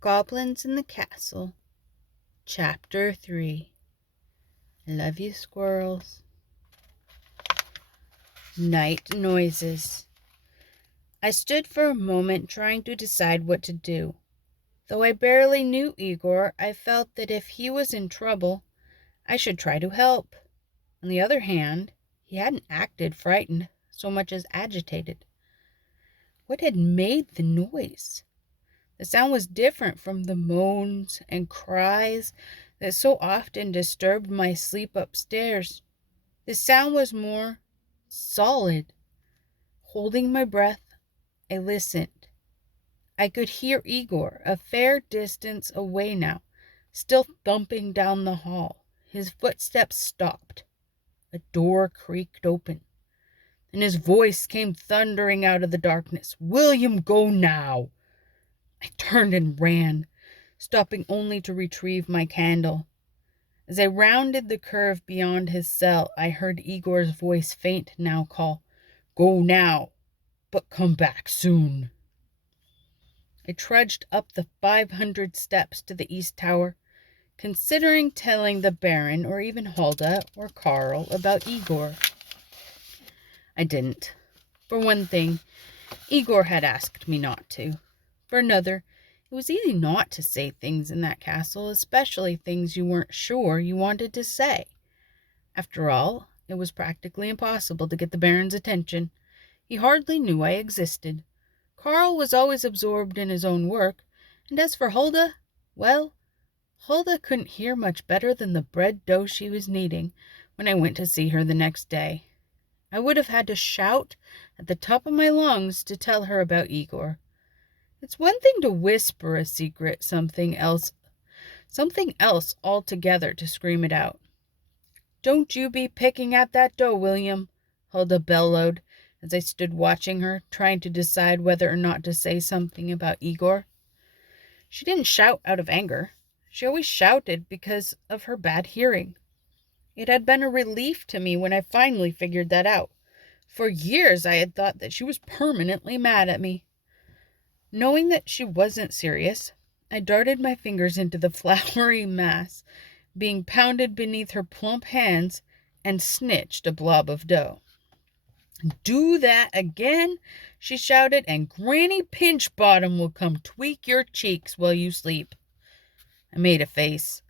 Goblins in the Castle, Chapter 3. I love you, squirrels. Night noises. I stood for a moment trying to decide what to do. Though I barely knew Igor, I felt that if he was in trouble, I should try to help. On the other hand, he hadn't acted frightened so much as agitated. What had made the noise? The sound was different from the moans and cries that so often disturbed my sleep upstairs. The sound was more solid. Holding my breath, I listened. I could hear Igor, a fair distance away now, still thumping down the hall. His footsteps stopped. A door creaked open, and his voice came thundering out of the darkness. "William, go now!" I turned and ran, stopping only to retrieve my candle. As I rounded the curve beyond his cell, I heard Igor's voice faint now call, "Go now, but come back soon." I trudged up the 500 steps to the east tower, considering telling the Baron or even Hulda or Carl about Igor. I didn't. For one thing, Igor had asked me not to. For another, it was easy not to say things in that castle, especially things you weren't sure you wanted to say. After all, it was practically impossible to get the Baron's attention. He hardly knew I existed. Carl was always absorbed in his own work, and as for Hulda, well, Hulda couldn't hear much better than the bread dough she was kneading when I went to see her the next day. I would have had to shout at the top of my lungs to tell her about Igor. It's one thing to whisper a secret, something else altogether to scream it out. "Don't you be picking at that dough, William," Hulda bellowed as I stood watching her, trying to decide whether or not to say something about Igor. She didn't shout out of anger. She always shouted because of her bad hearing. It had been a relief to me when I finally figured that out. For years I had thought that she was permanently mad at me. Knowing that she wasn't serious, I darted my fingers into the floury mass being pounded beneath her plump hands and snitched a blob of dough. "Do that again," she shouted, "and Granny Pinchbottom will come tweak your cheeks while you sleep." I made a face.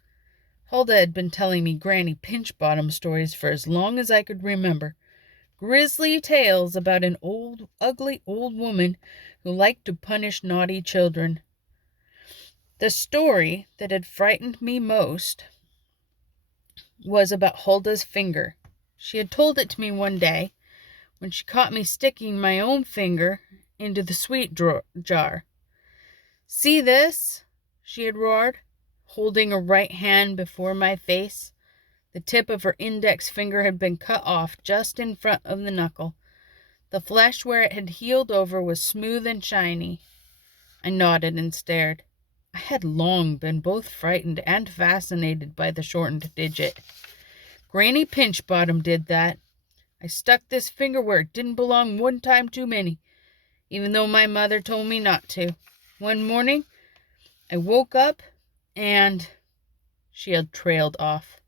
Hulda had been telling me Granny Pinchbottom stories for as long as I could remember. Grisly tales about an ugly old woman who liked to punish naughty children. The story that had frightened me most was about Hulda's finger. She had told it to me one day when she caught me sticking my own finger into the sweet jar. "See this?" she had roared, holding a right hand before my face. The tip of her index finger had been cut off just in front of the knuckle. The flesh where it had healed over was smooth and shiny. I nodded and stared. I had long been both frightened and fascinated by the shortened digit. Granny Pinchbottom did that. I stuck this finger where it didn't belong one time too many, even though my mother told me not to. One morning, I woke up and she had trailed off,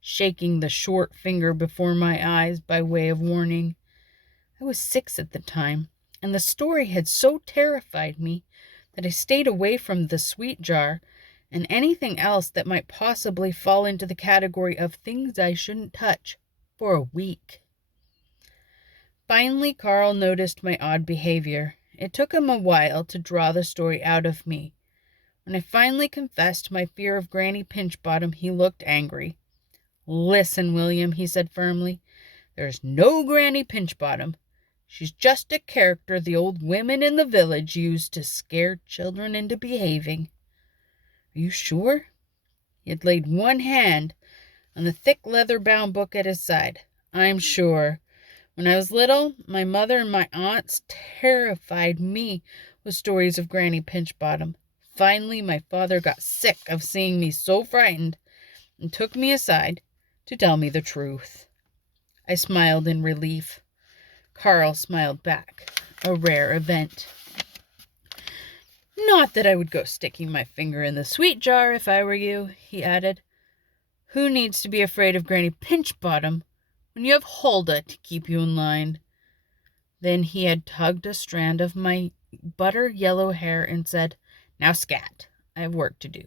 shaking the short finger before my eyes by way of warning. I was 6 at the time, and the story had so terrified me that I stayed away from the sweet jar and anything else that might possibly fall into the category of things I shouldn't touch for a week. Finally, Carl noticed my odd behavior. It took him a while to draw the story out of me. When I finally confessed my fear of Granny Pinchbottom, he looked angry. "Listen, William," he said firmly. "There's no Granny Pinchbottom. She's just a character the old women in the village use to scare children into behaving." "Are you sure?" He had laid one hand on the thick leather-bound book at his side. "I'm sure. When I was little, my mother and my aunts terrified me with stories of Granny Pinchbottom. Finally, my father got sick of seeing me so frightened and took me aside to tell me the truth." I smiled in relief. Carl smiled back, a rare event. Not that I would go sticking my finger in the sweet jar if I were you, he added. Who needs to be afraid of Granny Pinchbottom when you have Huldah to keep you in line? Then he had tugged a strand of my butter yellow hair and said, Now scat, I have work to do.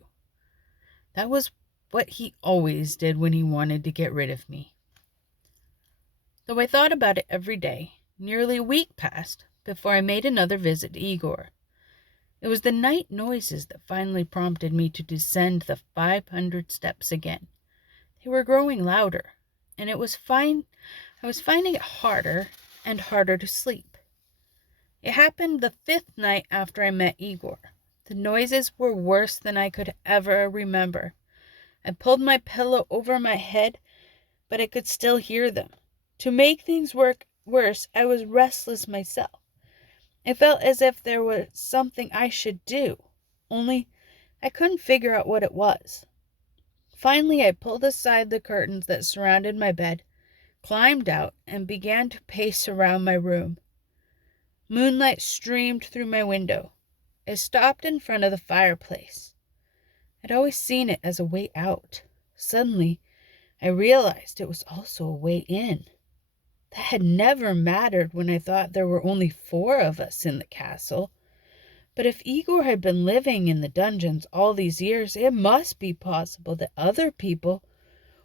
That was what he always did when he wanted to get rid of me. Though I thought about it every day, nearly a week passed before I made another visit to Igor. It was the night noises that finally prompted me to descend the 500 steps again. They were growing louder, and I was finding it harder and harder to sleep. It happened the 5th night after I met Igor. The noises were worse than I could ever remember. I pulled my pillow over my head, but I could still hear them. To make things worse, I was restless myself. It felt as if there was something I should do, only I couldn't figure out what it was. Finally, I pulled aside the curtains that surrounded my bed, climbed out, and began to pace around my room. Moonlight streamed through my window. I stopped in front of the fireplace. I'd always seen it as a way out. Suddenly, I realized it was also a way in. That had never mattered when I thought there were only 4 of us in the castle. But if Igor had been living in the dungeons all these years, it must be possible that other people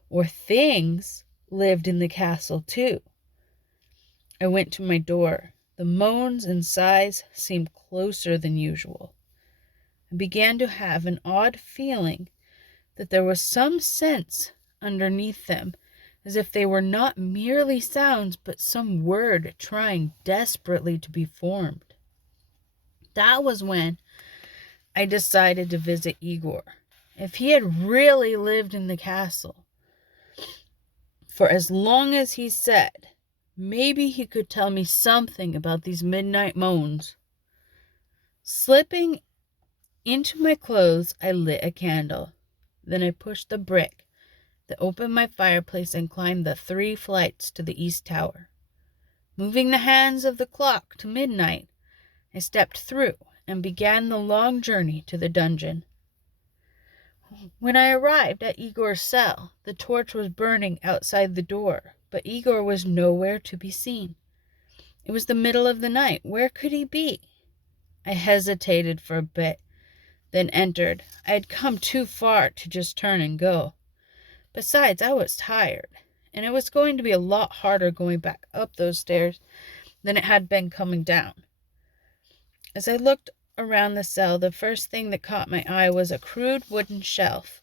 or things lived in the castle too. I went to my door. The moans and sighs seemed closer than usual. I began to have an odd feeling that there was some sense underneath them, as if they were not merely sounds, but some word trying desperately to be formed. That was when I decided to visit Igor. If he had really lived in the castle for as long as he said, maybe he could tell me something about these midnight moans. Slipping into my clothes, I lit a candle. Then I pushed the brick that opened my fireplace and climbed the 3 flights to the east tower. Moving the hands of the clock to midnight, I stepped through and began the long journey to the dungeon. When I arrived at Igor's cell, the torch was burning outside the door, but Igor was nowhere to be seen. It was the middle of the night. Where could he be? I hesitated for a bit, then entered. I had come too far to just turn and go. Besides, I was tired, and it was going to be a lot harder going back up those stairs than it had been coming down. As I looked around the cell, the first thing that caught my eye was a crude wooden shelf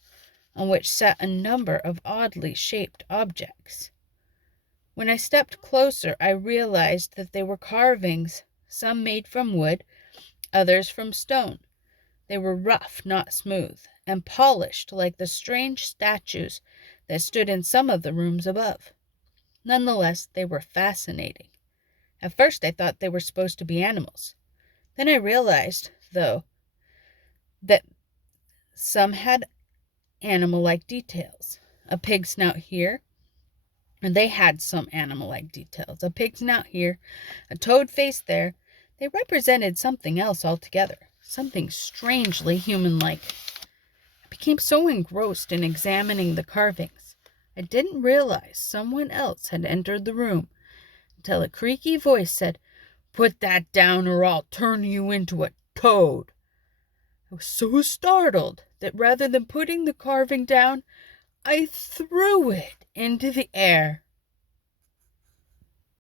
on which sat a number of oddly shaped objects. When I stepped closer, I realized that they were carvings, some made from wood, others from stone. They were rough, not smooth, and polished like the strange statues that stood in some of the rooms above. Nonetheless, they were fascinating. At first I thought they were supposed to be animals. Then I realized, though, that some had animal-like details. A pig snout here, and they had some animal-like details. A pig snout here, a toad face there. They represented something else altogether, something strangely human-like. I became so engrossed in examining the carvings, I didn't realize someone else had entered the room until a creaky voice said, "Put that down or I'll turn you into a toad." I was so startled that rather than putting the carving down, I threw it into the air.